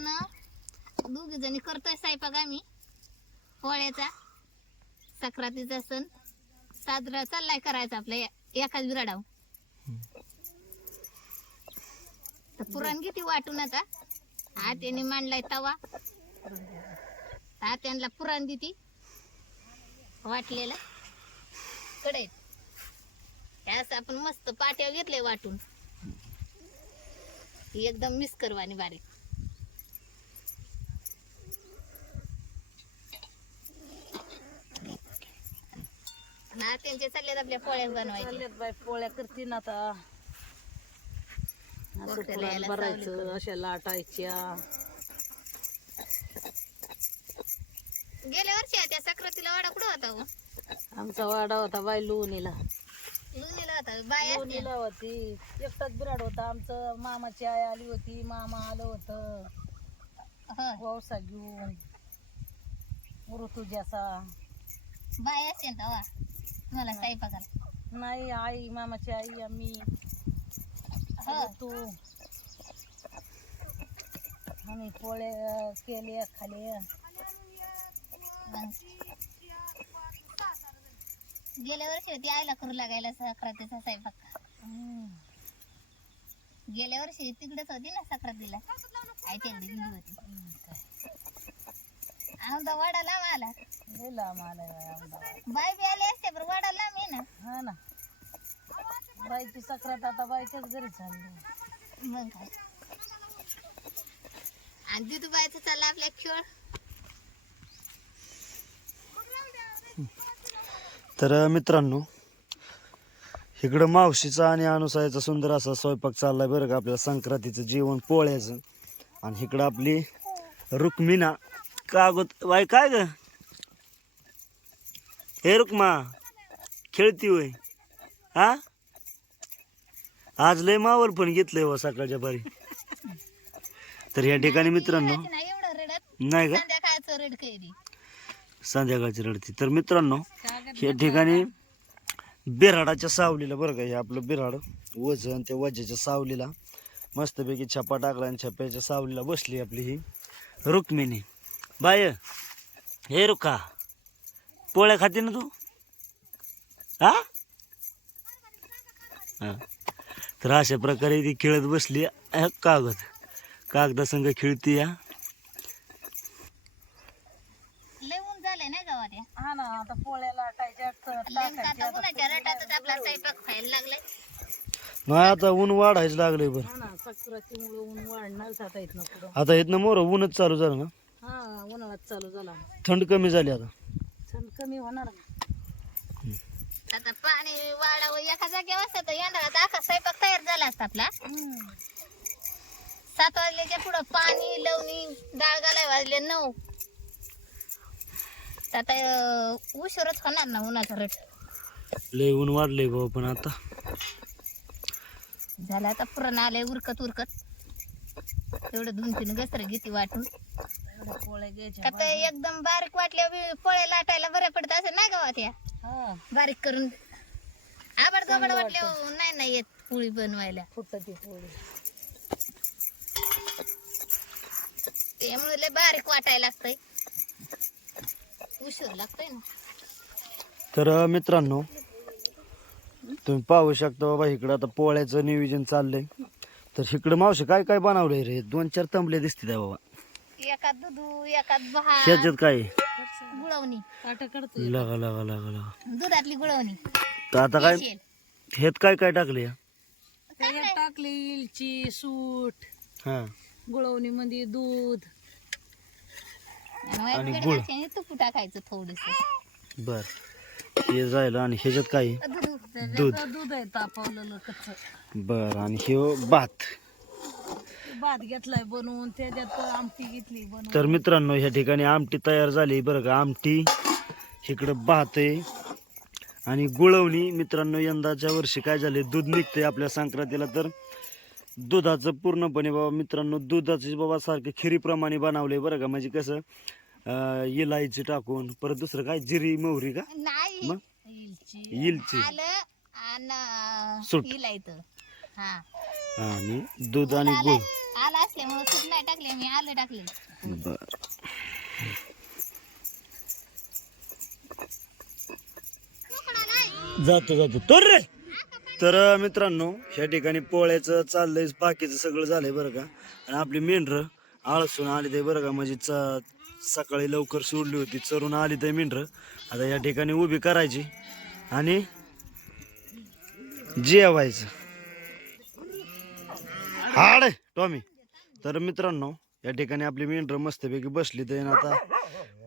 मित्रांनो, दोघी जणी करतोय स्वयंपाक आम्ही पोळ्याचा. सक्रातीचा सण साजरा चाललाय करायचा आपल्या एकाच बिराडाव. तर पुरण किती वाटून आता आत्याने मांडलाय तवा. आत्यांना पुरण देती वाटलेला कढईत. असं आपण मस्त पाट्या घेतले वाटून एकदम मिक्स करवानी बारीक. ना त्यांचे चाललेत आपल्या पोळ्या बनवायच्या. पोळ्या करतील आता. असं पुरण भरायचं, अशा लाटायच्या. गेल्या वर्षी त्या सक्रातीला वाडा कुठं होता हो? आमचा वाडा होता बाई लोणीला. लोणीला होता बाय. लोणीला होती. एकटाच बिराड होता. आमचं मामाची आई आली होती, मामा आलं होतं वौसा घेऊन ऋतुजाचा. बाय असेल तवा मला स्वयंपाकाला. नाही, आई मामाची आई आम्ही तू आम्ही पोळ्या केल्या खाल्या. गेल्या वर्षी होती आईला करू लागायला सक्रातीचा स्वयंपाक. गेल्या वर्षी तिकडेच होती ना सक्रातीला, आईच्या घरी गेली होती. आमचा वाडा लांब आला. बाय बी आले असते पण वाडा लांब आहे ना. हा ना, बाईची सक्रात आता बाईच्याच घरी चालली. मग काय. आणि दिदू बायचं चालला आपल्या खेळ. तर मित्रांनो, इकडं मावशीचा आणि अनुसायाचा सुंदर असा स्वयंपाक चाललाय बरं का, आपल्या संक्रांतीचं जेवण पोळ्याचं. आणि इकडं आपली रुक्मिणा कागद वाय काय ग हे रुक्मा खेळती होय. हा आज लय मावर पण घेतलंय व सकाळच्या बारी. तर या ठिकाणी मित्रांनो एवढं रडत नाही का संध्याकाळचं रड कैरी संध्याकाळची रडती. तर मित्रांनो, या ठिकाणी बिराडाच्या सावलीला बरं का, हे आपलं बिराड वजन त्या वजाच्या सावलीला मस्तपैकी छप्पा टाकला आणि छप्प्याच्या सावलीला बसली आपली ही रुक्मिणी. बाय हे रुका पोळ्या खाते ना तू? हा हा. तर अशा प्रकारे ती खेळत बसली. कागदासंग खेळती या. लय ऊन झालंय ना गावात या. हा ना, आता पोळ्या लाटायच्या आता उन्हाच्या रटातच आपला स्वयंपाक खायला लागलाय. नाही आता ऊन वाढायचं लागलंय बरं. हा ना, सक्रातीमुळे ऊन वाढणार आता इथनं पुढं. आता इथनं मोर ऊनच चालू झालं ना. हा, उन्हाळ्यात चालू झाला. थंड कमी झाली आता. थंड कमी होणार. आता पाणी वाढावं एका जागेवर असतं तर यंदा अख्खा स्वयंपाक तयार झाला असता आपला. 7 वाजल्याच्या पुढं पाणी लवणी डाळ घालाय वाजले 9. आता उशीरच होणार ना उन्हाचा रट. लय ऊन वाढलंय भाऊ. पण आता झालं आता पुरण आलंय उरकत एवढं 2-3 गसर घेते वाटून. पोळ्या घ्यायच्या. आता एकदम बारीक वाटल्या पोळ्या लाटायला बऱ्या पडत असं ना गावात या. हा, बारीक करून आबड गबड वाटल्या नाही येत पोळी बनवायला. फुटती पोळी. त्यामुळे लय बारीक वाटायला लागतंय, उशीर लागतोय ना. तर मित्रांनो, तुम्ही पाहू शकता बाबा इकडं आता पोळ्याचं नियोजन चाललंय. तर इकडं मावशी काय काय बनवलंय रे? 2-4 तंबले दिसते बाबा. एकात दूध एकात भात ह्याच्यात काय गुळवणी. काटा काढतोय. लगा लगा लगा लगा. दुधातली गुळवणी. तर आता काय स्पेशल. ह्यात काय काय टाकले? त्याच्यात टाकली इलची, सूट, हा गुळवणी मध्ये दूध. आणि गुळ. तूप टाकायचं थोडस. बर हे जायला. आणि ह्याच्यात काय? दूध. दूध आहे तापवलेलं कच्च. बर. आणि हे भात. भात घेतलाय बनवून, त्याच्यात आमटी घेतली बनवून. तर मित्रांनो, ह्या ठिकाणी आमटी तयार झाली बरं का. आमटी इकडं भात आहे आणि गुळवणी. मित्रांनो, यंदाच्या वर्षी काय झाले, दूध निघतंय आपल्या संक्रांतीला. तर दुधाचं पूर्णपणे बाबा मित्रांनो, दुधाचे बाबा सारखं खिरीप्रमाणे बनवलंय बरं का. म्हणजे कसं इलायची टाकून, परत दुसरं काय जिरी मोहरी का नाही मग इलची आलं आणि सूट. इलायचं. हा आणि दूध आणि गुळ. आला असल्यामुळे सूप नाही टाकले, मी आलं टाकले. बर जातो तर रे. तर मित्रांनो ह्या ठिकाणी पोळ्याचं चाललंय, बाकीचं सगळं झालंय बरं का. आणि आपली मेंढरं आळसून आली ते बरं का, म्हणजे सकाळी लवकर सोडली होती, चरून आली ते मेंढरं. आता या ठिकाणी उभी करायची आणि जेवायचं. हाड टॉमी. तर मित्रांनो या ठिकाणी आपली मेंढरं मस्तपैकी बसली तर आता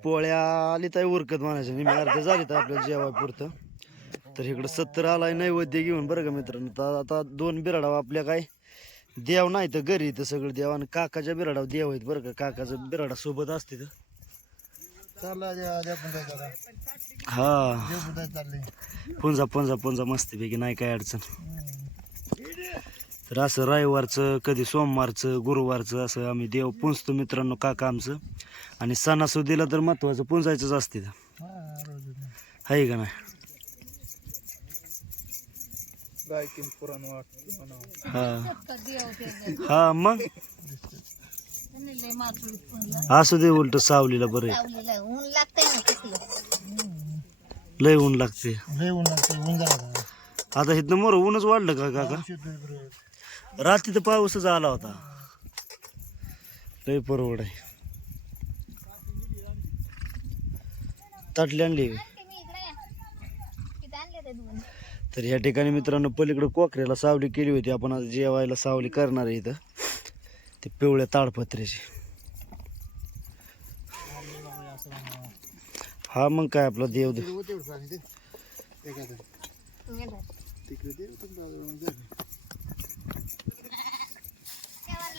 पोळ्या आली तर उरकत म्हणायचं, निम्मी अर्ध झाली तर आपल्याला जेवाय पुरतं. तर इकडं 70 आलाय नैवेद्य घेऊन बरं का मित्रांनो. तर आता 2 बिराडाव आपल्या काय देव नाही तर घरी तर सगळं देव, आणि काकाच्या बिराडाव देव आहेत बरं का. काकाचं बिराडा सोबत असते तर हा पुंजा पुंजा पुंजा मस्तपैकी, नाही काय अडचण. तर असं रविवारचं, कधी सोमवारचं, गुरुवारचं असं आम्ही देव पुंजतो मित्रांनो, काका आमचं. आणि सणासुदीला तर महत्वाचं पुंजायचंच असते आहे का नाही. हा मग असू दे, उलट सावलीला बरं आहे. सावलीला ऊन लागतंय ना कसलं. लय ऊन लागते. आता इथनं मोर ऊनच वाढलं का काका. रात्री तर पाऊसच आला होता. लय परवड आहे. ताटली आणली. तर या ठिकाणी मित्रांनो पलीकडे कोकऱ्याला सावली केली होती, आपण आता जेवायला सावली करणार आहे इथं, ते पिवळ्या ताडपत्र्याची. हा मग काय आपला देव दे.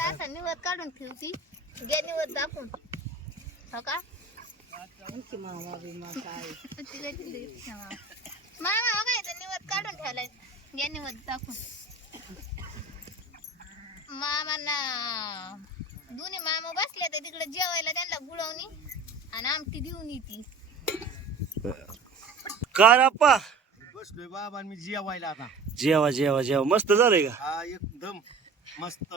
असं निवड काढून ठेवती, घे निवड दाखवून. हो का मामा हो काय निवड काढून ठेवलाय, घे निवड दाखवून. मामांना दोन्ही मामा बसले तर तिकडे जेवायला, त्यांना गुळवणी आणि आमटी देऊन येते. काय अप्पा बसलोय बाबा मी जेवायला आता. जेवा जेवा जेवा. मस्त झालंय का. हा एकदम मस्त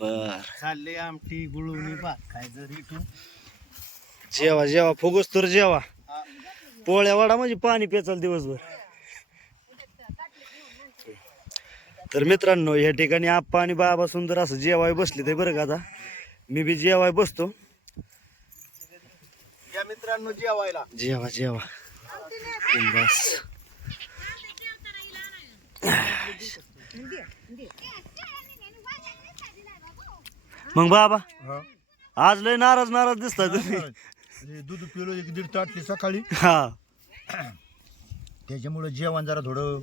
बर. चालले आमटी गुळवणी भात खायचं इथून. जेवा जेवा फुगोस तर जेवा. पोळ्या वाडा म्हणजे पाणी पेचाल दिवसभर. तर मित्रांनो या ठिकाणी आप्पा आणि बाबा सुंदर असं जेवाय बसले ते बरं का. आता मी बी जेवाय बसतो. या मित्रांनो जेवायला. जेवा जेवा बस. मग बाबा आज लय नाराज नाराज दिसताय तुम्ही. दूध पिलो 1-1.5 ताटली सकाळी, हा त्याच्यामुळे जेवण जरा थोडं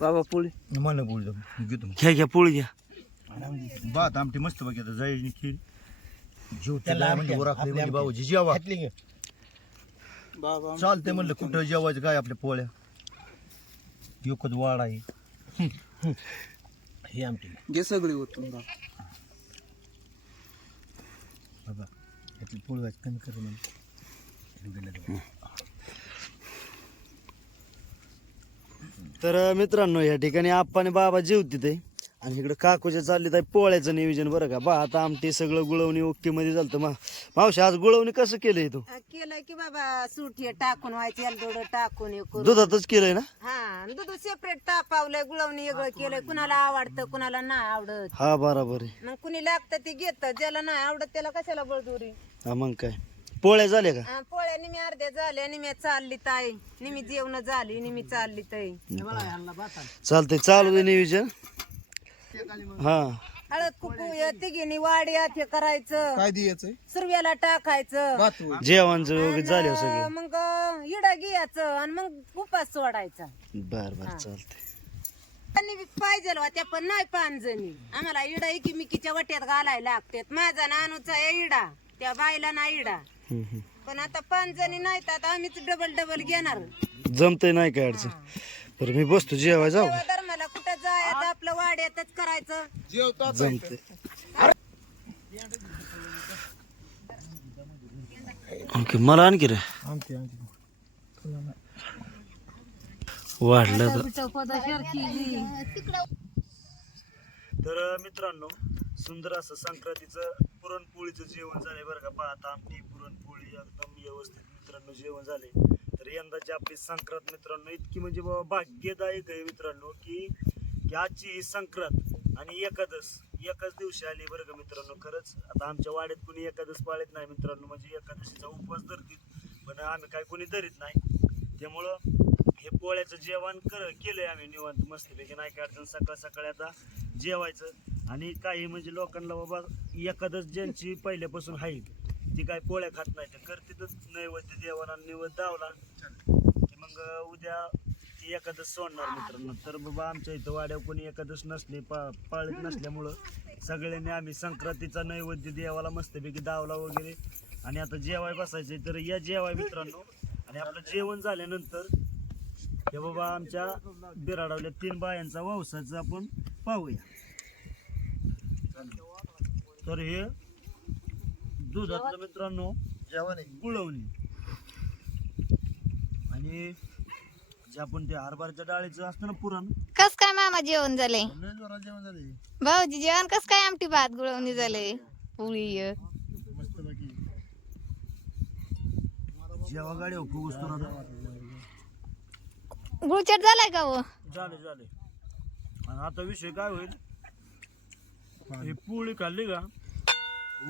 बाबा पोळी मन बोलतो घेतो. घ्या घ्या पोळी घ्या. भात आमटी मस्त बघ आता जाईल खीर जेवते म्हणजे ओराखले म्हणजे बाबूजी जेवा चालते म्हणलं. कुठं जेवायचं काय आपल्या पोळ्या एकच वाड आहे. हे आमटी घे सगळी होतो बाबा यातली पोळी कमी कर म्हणजे. तर मित्रांनो या ठिकाणी आप्पा आणि बाबा जेवते ते, आणि इकडे काकूच्या चालली तर पोळ्याचं नियोजन बरं का. भात आमटी सगळं गुळवणी ओके मध्ये झालं. मावशी आज गुळवणी कसं केलंय तू. केलंय की बाबा सूट हे टाकून व्हायचे दूध टाकून हे करून. दुधातच केलंय ना. हा दूध सेपरेट तापावलंय, गुळवणी वेगळं केलंय. कुणाला आवडतं कुणाला नाही आवडत. हा बरोबर आहे. मग कुणी लागतं ते घेत, ज्याला नाही आवडत त्याला कशाला बळजुरी. हा मग काय पोळ्या झाल्या का. पोळ्या निम्या अर्ध्या झाल्या, निम्या चालली ताई, निमी जेवण झाली, निमी चालली ताई. चालतंय चालू दे नियोजन. हा हळद कुकू तिघीनी वाड्यात हे करायचं, काय द्यायचंय सुरव्याला टाकायचं, जेवणचं वगैरे झालं सगळं. मग इडा घ्यायचं आणि मग उपास सोडायचा. बर बर चालतंय. आणि पाहिजे होत्या पण नाही 5 जणी. आम्हाला इडा एकीमेकीच्या वाट्यात घालायला लागतात. माझा नानूचा आहे इडा, त्या बाईला नाही इडा. पण आता 5 जणी नाहीत, आता आम्हीच डबल डबल घेणार. जमतंय नाही काय अडचण. बरं मी बसतो जेवाय जाऊ. धर्माला कुठं जायचं आपलं वाड्यातच करायचं. जमतंय. आणखी मला आणखी रे वाढलं तर. तर मित्रांनो सुंदर असं संक्रांतीचं पुरणपोळीचं जेवण झालंय बरं का. भात आमटी पुरणपोळी एकदम व्यवस्थित मित्रांनो जेवण झाले. तर यंदाची आपली संक्रांत मित्रांनो इतकी म्हणजे बाबा भाग्यदायक आहे मित्रांनो की आजची ही संक्रांत आणि एकाच दिवशी आली बरं का मित्रांनो. खरंच आता आमच्या वाड्यात कोणी एकादश पाळत नाही मित्रांनो, म्हणजे एकादशीचा उपवास धरतील पण आम्ही काय कोणी धरीत नाही. त्यामुळं हे पोळ्याचं जेवण केलंय आम्ही निवांत मस्तपैकी, नाही काय अडचण. सकाळ सकाळी आता जेवायचं आणि काही म्हणजे लोकांना बाबा एकादश ज्यांची पहिल्यापासून आहे ती काय पोळ्या खात नाही तर करतीच नैवेद्य देवाला निवेद्य दावला की मग उद्या ती एकादश सोडणार मित्रांनो. तर बाबा आमच्या इथं वाड्यावर कोणी एकादश नसले पाळत नसल्यामुळं सगळ्यांनी आम्ही संक्रांतीचा नैवेद्य देवाला मस्तपैकी दावला वगैरे आणि आता जेवाय बसायचंय. तर या जेवाय मित्रांनो आणि आपलं जेवण झाल्यानंतर हे बाबा आमच्या बिराडावल्या 3 बायांचा वंशाचं आपण पाहूया. तर हे दुधातलं मित्रांनो जेवण आहे. गुळवणी आणि जे आपण ते हरभऱ्याच्या डाळीचं असतं ना पुरण. कस काय मामा जेवण झालंय? लय जोरात जेवण झाले. भाऊजी जेवण कस काय? आमटी भात गुळवणी झालंय, पोळी. मस्त बाकी जेव्हा गाडी फुगूस गुळचट झालाय का हो? झाले आणि आता विषय काय होईल, ही पोळी खाल्ली का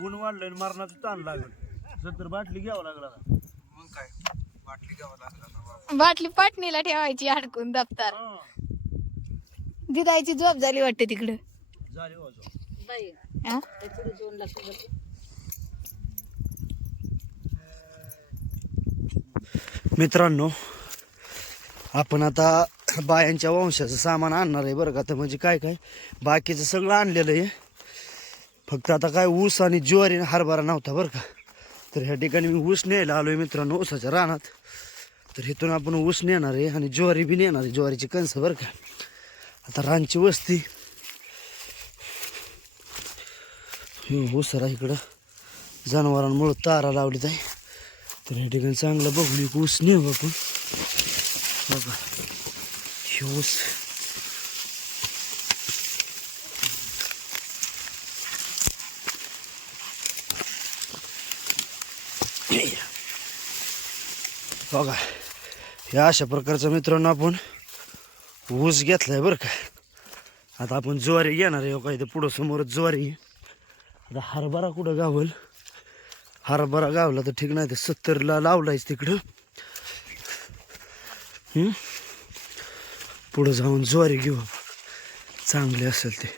ऊन वाढलं आणि मरणाचं ताण लागल. 70 बाटली घ्यावं लागला. मग काय बाटली घ्यावं लागला. बाटली पाटणीला ठेवायची अडकून दप्तर. दिदायची झोप झाली वाटते तिकडं. झाली वाजव. हा? मित्रांनो आपण आता बायांच्या वंशाचं सामान आणणार आहे बरं का. तर म्हणजे काय बाकीचं सगळं आणलेलं आहे, फक्त आता काय ऊस आणि ज्वारी हरभरा नव्हता बरं का. तर ह्या ठिकाणी मी ऊस न्यायला आलोय मित्रांनो ऊसाच्या रानात. तर इथून आपण ऊस नेणार आहे आणि ज्वारी बी नेणार आहे, ज्वारीची कणसं बरं का. आता रानची वस्ती ऊसाला इकडं जनावरांमुळं तारा लावलीत आहे. तर ह्या ठिकाणी चांगलं बघून एक ऊस नेऊ आपण बघा. हे ऊस बघा या अशा प्रकारचा मित्रांनो आपण ऊस घेतलाय बरं का. आता आपण ज्वारी घेणार आहे का. इथं पुढं समोरच ज्वारी. आता हरभरा कुठं गावल, हरभरा गावला तर ठीक नाही, तर 70ला लावलायच तिकडं. पुढं जाऊन ज्वारी घेऊ चांगले असेल ते.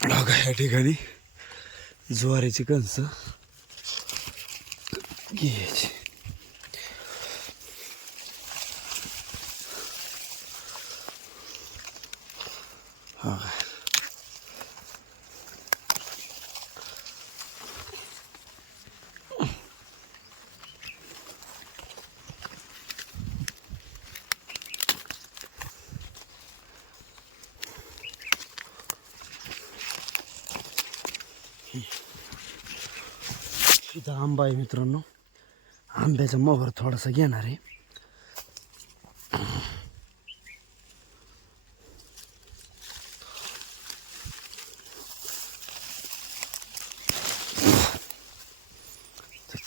बघा या ठिकाणी ज्वारीची कणसं घ्यायची. हा इथं आंबा आहे मित्रांनो, आंब्याचा मोहर थोडासा घेणार आहे.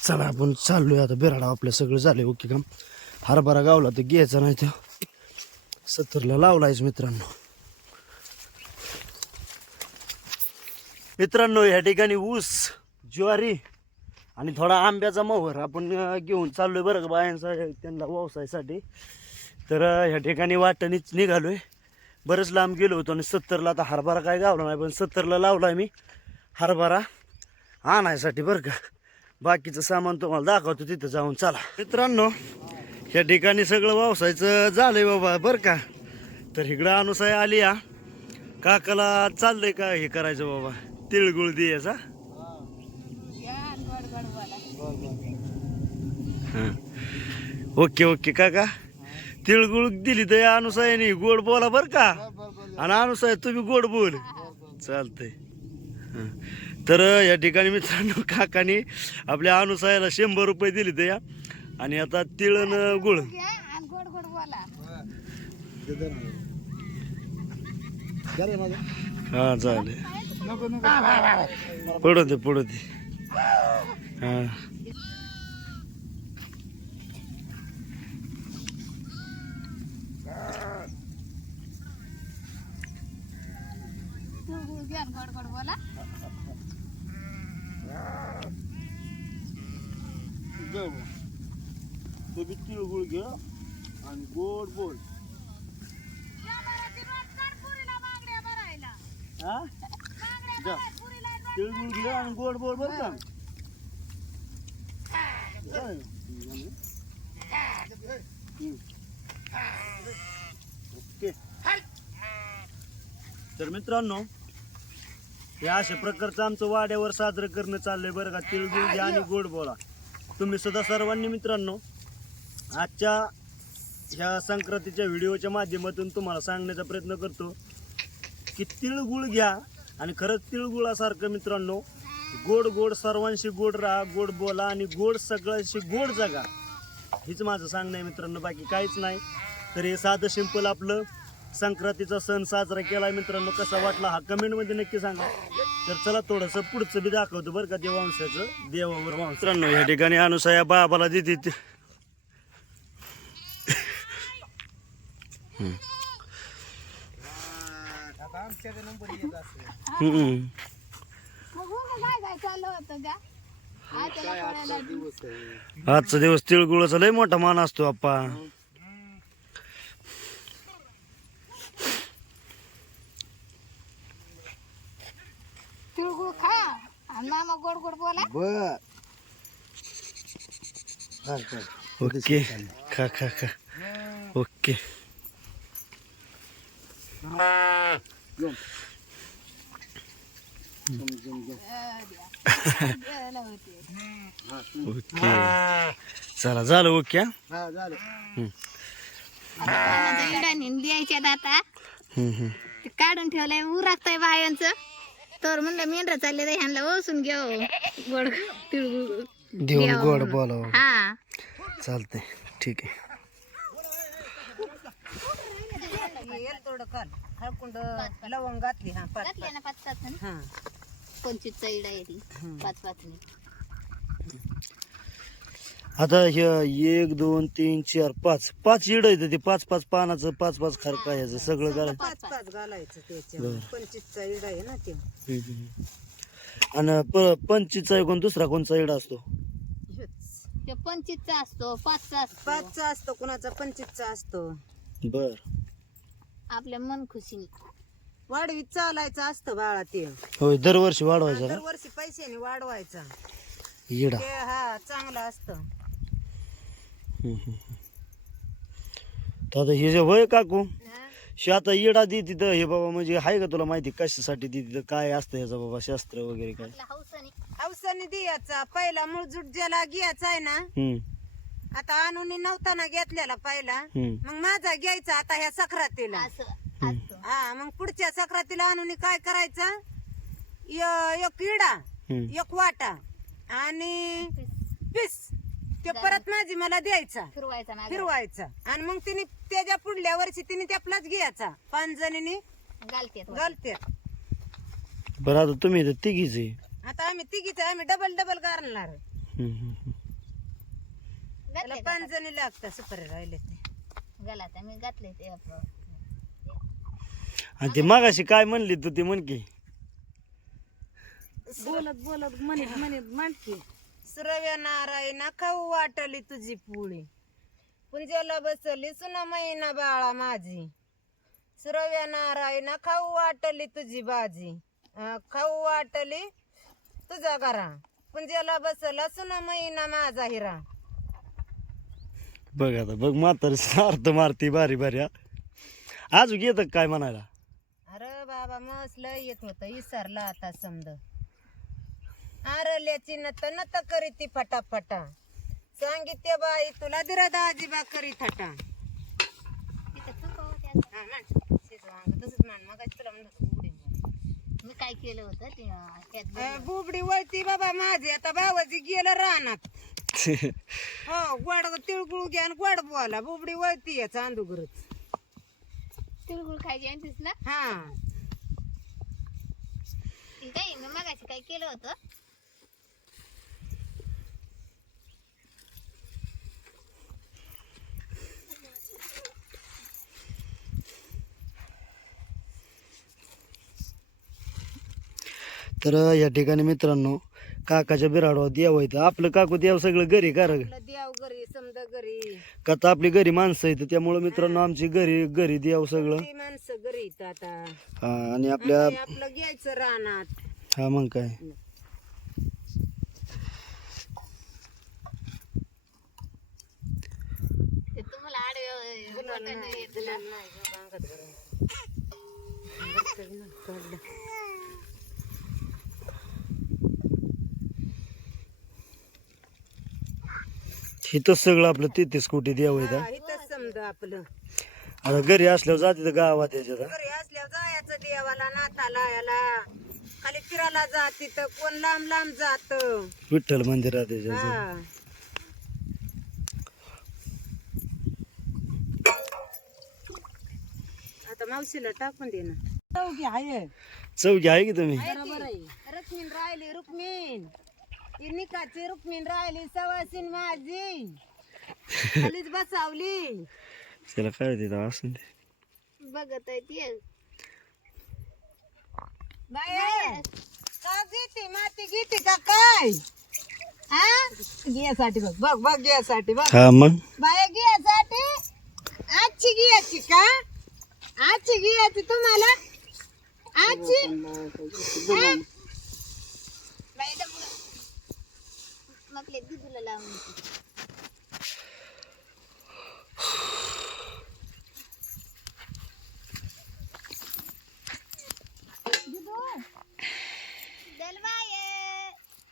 चला आपण चाललोय आता बिराडा. आपलं सगळं झालंय ओके काम. हरभरा गावला तर घ्यायचा नाही, तर 70ला लावलायच मित्रांनो. मित्रांनो ह्या ठिकाणी ऊस ज्वारी आणि थोडा आंब्याचा मोहर आपण घेऊन चाललोय बरं का बायांचा त्यांना व्यवसायासाठी. तर ह्या ठिकाणी वाटणीच निघालोय. बरंच लांब गेलो होतो आणि 70ला आता हरभरा काय गावला नाही, पण 70ला लावलाय मी हरभरा आणायसाठी बरं का. बाकीचं सामान तुम्हाला दाखवतो तिथं जाऊन. चला मित्रांनो ह्या ठिकाणी सगळं व्यवसायाचं झालंय बाबा बरं का. तर इकडं अनुसाय आली या काकाला चाललंय का हे करायचं बाबा तिळगुळ द्यायचा. ओके ओके काका तिळगुळ दिली तर अनुसायाने गोड बोला बर का. आणि अनुसाय तुम्ही गोड बोल चालतंय. तर या ठिकाणी मित्रांनो काकाने आपल्या अनुसायाला 100 रुपये दिले तर या आणि आता तिळन गुळ हा चालेल पडू दे हा गोड गोड बोला. ते बी तिळगुळ घे आणि गोड बोल. हा जा. तिळगुळ घे आणि गोड बोल बर का. ओके. तर मित्रांनो हे अशा प्रकारचं आमचं वाड्यावर साजरं करणं चाललंय बरं का. तिळगुळ घ्या आणि गोड बोला. तुम्ही सुद्धा सर्वांनी मित्रांनो आजच्या ह्या संक्रांतीच्या व्हिडिओच्या माध्यमातून तुम्हाला सांगण्याचा प्रयत्न करतो की तिळगुळ घ्या आणि खरंच तिळगुळासारखं मित्रांनो गोड गोड सर्वांशी गोड राहा, गोड बोला आणि गोड सगळ्यांशी गोड जगा. हीच माझं सांगणं आहे मित्रांनो, बाकी काहीच नाही. तर हे साधं सिंपल आपलं संक्रांतीचा सण साजरा केला मित्रांनो. कसा वाटला हा कमेंटमध्ये नक्की सांगा. तर चला थोडंसं पुढचं बी दाखवतो बरं का देवांशाचं. देवावर वांश मित्रांनो या ठिकाणी अनुसया बाबाला देते. आजचा दिवस तिळगुळाचा लय मोठा मान असतो आप्पा. तिळगुळ खा आणि मामा गोड गोड बोला. ओके खा खा खा. ओके ओके चला झालं ओके. द्यायच्यात आता ते काढून ठेवलंय उरागतंय बायांचं. तर म्हणलं मेंढरा चालले तर ह्यांना ओसून घेऊ गोड तिळगुळ देऊन गोड बोलाव. हा चालतंय ठीक आहे. थोडं काल हळकुंड लवंग घातली. हा पाच घातले ना 5-7 हा 25 इडा आहे ती 5-5 आता हे 1 2 3 4 5 इड येतं ते 5 पानाचं 5 खारका ह्याचं सगळं करायचं. 5 घालायचं त्याच्यावर. 25चा इडा आहे ना ते. आणि 25चा कोण दुसरा कोणचा इडा असतो? ते 25चा असतो 5चा असतो 5चा असतो कुणाचा 25चा असतो. बर आपल्या मन खुशीने वाढवीत चालायचं असतं बाळा ते. होय दरवर्षी वाढवायचा का दरवर्षी पैशाने वाढवायचा इडा? ते हा चांगलं असतं. तर आता हे जे वय काकू शे आता इडा देते तर हे बाबा म्हणजे आहे का तुला माहिती कशासाठी देते काय असतं ह्याचं बाबा शास्त्र वगैरे काय? आपल्या हौसाने औसाने द्यायचा. पहिला मूळजूट ज्याला घ्यायचा आहे ना, आता आणून नव्हता ना घेतलेला पहिला, मग माझा घ्यायचा आता ह्या सक्रातीला. असं असतं. हा मग पुढच्या सक्रातीला आणून काय करायचं, एक इडा एक वाटा आणि पीस ते परत माझी मला द्यायचा, फिरवायचा ना फिरवायचा. आणि मग तिने त्याच्या पुढल्या वर्षी तिने त्यापलाच घ्यायचा. 5 जणींनी घालते घालते. बरं आता तुम्ही तर तिघीच आहे. आता आम्ही तिघीच आम्ही डबल करणार. त्याला 5 जणी लागतात सुपारी राहिले ते. घालायचं मी घातले ते आपलं. आणि ते मागाशी काय म्हणली तू ते म्हण की बोलत म्हणते सुरव्या नारायणा खाऊ वाटली तुझी पोळी, पुंजाला बसली सुना मैना बाळा माझी. सुरव्या नारायणा खाऊ वाटली तुझी बाजी, खाऊ वाटली तुझा घरा, पुंजाला बसला सुना मैना माझा हिरा. बघ आता बघ म्हातारी अर्थ मारती बारी बारी. अजून येतं काय म्हणायला? अरे बाबा मस्त लय येत होत, इसरला आता समज. आरल्याची नत करीती फटाफटा, सांगितले बाई तुला दिरा दाजीबा करी थटा. मी काय केलं होतं ते ह्यात बुबडी वळती बाबा माझी. आता बाबाजी गेलं रानात. हो गोड तिळगुळ घ्या आणि गोड बोला. बुबडी वळती चांदूगरच. तिळगुळ खायची आणतीस ना हा ती काय मी मगाशी काय केलं होतं तर या ठिकाणी मित्रांनो काकाच्या बिराडवा देव आहेत. आपलं काकू देव सगळं घरी का रे? आपलं देव घरी समजा घरी का तर आपली घरी माणसं आहेत त्यामुळे मित्रांनो आमची घरी देव सगळं. ती माणसं घरी येत आता हा आणि आपल्या आपलं घ्यायचं रानात हा मग काय ते तुम्हाला आडवे येतं इथं सगळं आपलं 33 कोटी देव आहेत. हा, इथंच समजा आपलं आता घरी असल्यावर जाते तर गावात याच्यात. घरी असल्यावर जायचं देवाला नाताला याला खाली फिरायला जात तिथं कोण लांब लांब जात विठ्ठल मंदिरात याच्यात. हा आता मावशीला टाकून दे ना चौघी आहे चौकी आहे की तुम्ही? रुक्मीन राहिली रुक्मीन ही निकाची रुक्मीन राहिली सवासीन माझी खालीच बसावली त्याला काय तिथं असं ते. बघत आहे ती बाय का घेते माती घेते का काय हा घ्यासाठी बघ बघ बघ घ्यासाठी बघ हा मग बाय घ्यासाठी आजची घ्यायची का आजची घ्यायची तुम्हाला आजची हा? बाई मग दुधूला लावून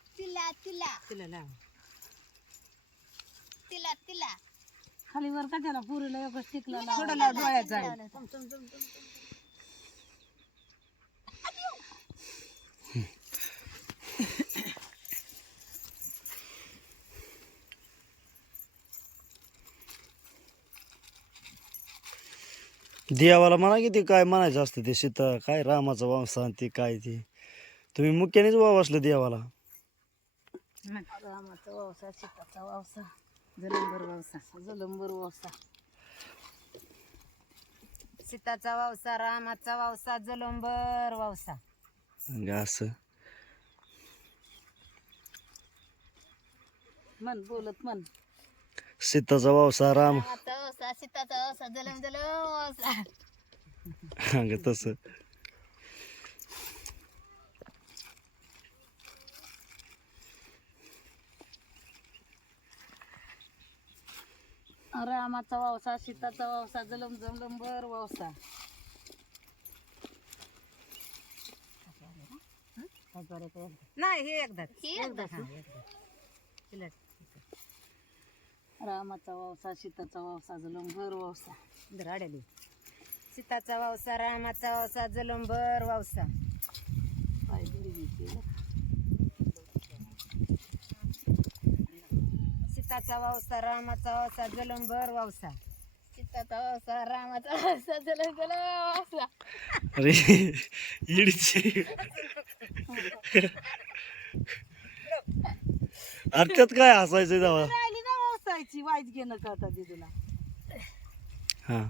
तिला तिला तिला लाव तिला तिला खाली वर का त्याला पुरीला एक टिकला थोडं लाव डोळ्यात जाईल देवाला म्हणा की ते काय म्हणायचं असतं ते सीता काय रामाचा वंश आणि ते काय ते तुम्ही मुख्यानेच वाव असलं देवाला. रामाचा वावसा सीताचा वावसा जलंबर वावसा जलंबर वावसा सीताचा वावसा रामाचा वावसा जलंबर वावसा म्हणजे असं मन बोलत मन सीताचा वावसा राम ओसा सीताचा ओसा जलम जलम ओसा अंग तसं रामाचा वावसा सीताचा वावसा जलम जलंबर वावसा नाही हे एकदा रामाचा वावसा सीताचा वावसा जलंबर वावसा धराडली सीताचा वावसा रामाचा वावसा जलंबर वावसा सीताचा वावसा रामाचा वावसा जलंबर वावसा सीताचा ओसा रामाचा ओसा जलम जलम ओसा अरे इडची अरे त्यात काय हसायचं तेव्हा. राहिली ना वावसायची वाईट घेणं करता दिदूला हा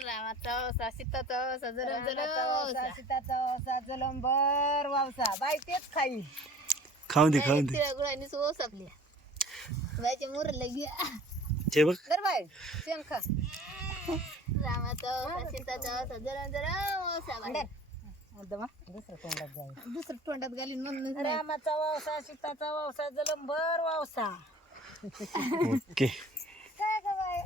रामाचा ओसा सीताचा ओसा जलम जलम वावसा ओसा सीताचा वावसा जलंबर वावसा बाई तेच खाई खाऊन दे तिळा गुळांनी ओस आपल्या बाईच्या मुरला घ्या ते बघ कर बाई शेण खा रामाचा ओसा सीताचा ओसा जलम जलम ओसा बाई. दुसरं तोंडात जाईल दुसरं तोंडात घालीन म्हणून रामाचा वावसा सीताचा वावसा जलंबर वावसा ओके. काय ग बाई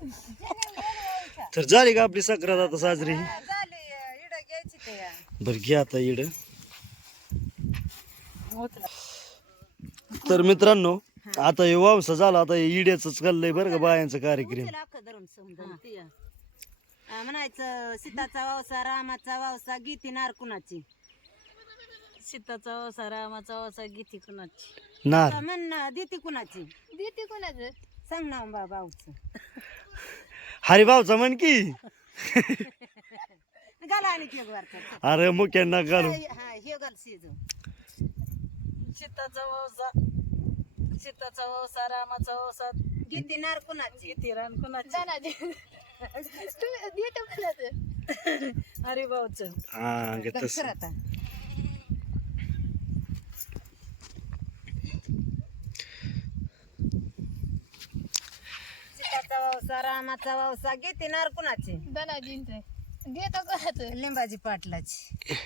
तर झाली का आपली सक्रात आता साजरी? झाली इड घ्यायची ते या. बर घ्या आता इड. तर मित्रांनो आता हे वावसा झाला आता हे इड्याच चाललंय बरं का बायांचा कार्यक्रम. म्हणायचं सीताचा वावसा रामाचा वावसा गीती नार कुणाची सीताचा वावसा रामाचा वावसा गीती कुणाची नार म्हण देती कुणाची देते कोणाचं सांग ना बा भाऊच हरिभाऊचा म्हण की एक वरचा. अरे मुक्यांना घालू हा हे घाल शिजून. शेताचा वसा शेताचा वसा रामाचा वसा किती नार कुणाची किती रान कुणाची धनाजी तुम्ही देतो मला तर. अरे भाऊच हा घे तसं. कर आता. सीताचा वसा रामाचा वसा किती नार कुणाची धनाजींचं देतो कोणाचं. लिंबाची पाटलाची.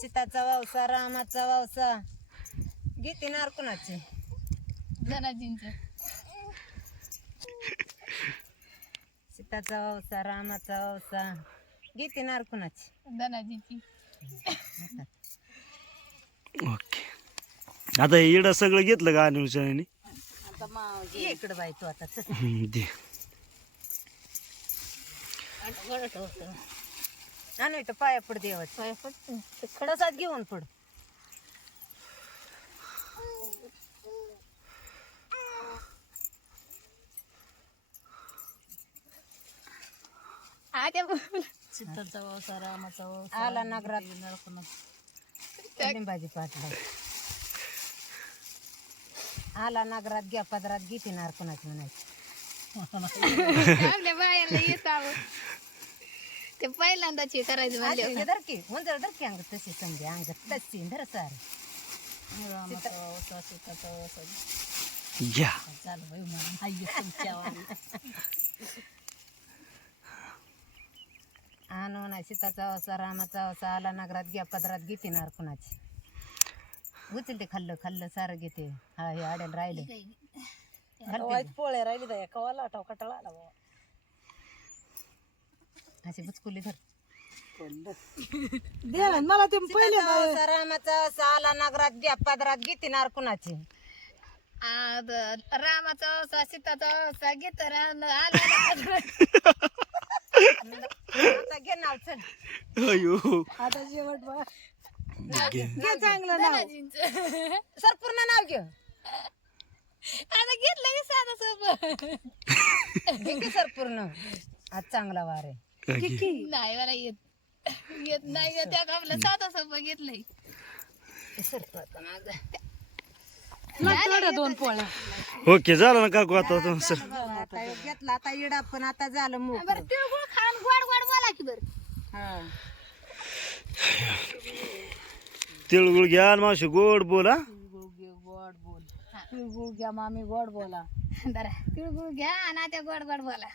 सीताचा वावसा रामाचा वावसा गीती नार कुणाची धनाजींचं. सीताचा वावसा रामाचा वावसा गीती नार कुणाची धनाजीची. ओके आता हे इडं सगळं घेतलं का अनुषाने? आता माव ये इकडं बाई तू आता चल. दे आणू इथं पाया पड देवाच खडसात घेऊन पड. आता शेताचा वसा रामाचा वसा आला नगरात लिंबाची पाटला. आला नगरात घ्या पदरात गीती नार कुणाची म्हणायची. आपल्या बायांना येत आहो ते पहिल्यांदाच हे करायचं म्हणले. हे धर की उंजर धर की अंग तशी समजे अंग तशी धर सार. रामाचा वसा शेताचा वसा घ्या. चाल बाई म्हणून हाय तुमच्या आणू ना सीताचा वसा रामाचा वसा आला नगरात घ्या पदरात गीती नार कुणाची. उचल ते खाल्लं खाल्लं सारं घेते. हा हे आड्याला राहिले वाईट पोळ्या राहिली दया कवा लाटाव कटाळा आला बाबा. अशी बुचकुली धर. मला ते पहिले सीताचा रामाचा वसा आला नगरात घ्या पदरात गीती नार कुणाची. रामाचा वसा सीताचा वसा घेत आला आता घे नाव चल. अयो आता शेवट बा घे. घे चांगलं नाव. धनाजींचं. सर पूर्ण नाव घे. आता घेतलं की साधं सोपं. घे की सर पूर्ण. आज चांगला वार आहे. नाही मला येत नाही ग त्या आपलं साधं सोपं घेतलंय. सर तू आता माझं. दोन पोळ्या ओके झालं ना काकू आता तुमचं. आता घेतला आता इडा पण आता झालं मूग. बरं तिळगुळ खाऊन गोड गोड बोला की बरं. हा तिळगुळ घ्या आणि मावशी गोड बोला. गोड बोल तिळगुळ घ्या मामी गोड बोला. बरं तिळगुळ घ्या आणि आता गोड गोड बोला.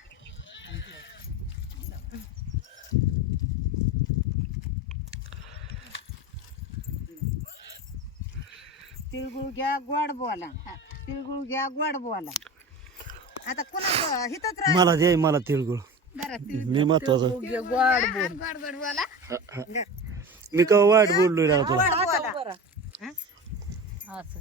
तिळगुळ घ्या गोड बोला. तिळगुळ घ्या गोड बोला. आता कुणा हिथच राह. मला दे मला तिळगुळ. बरं मी महत्वाचं. तिळगुळ गोड गोड बोला. मी का वाट बोललोय राव तुला. गोड बोला. असं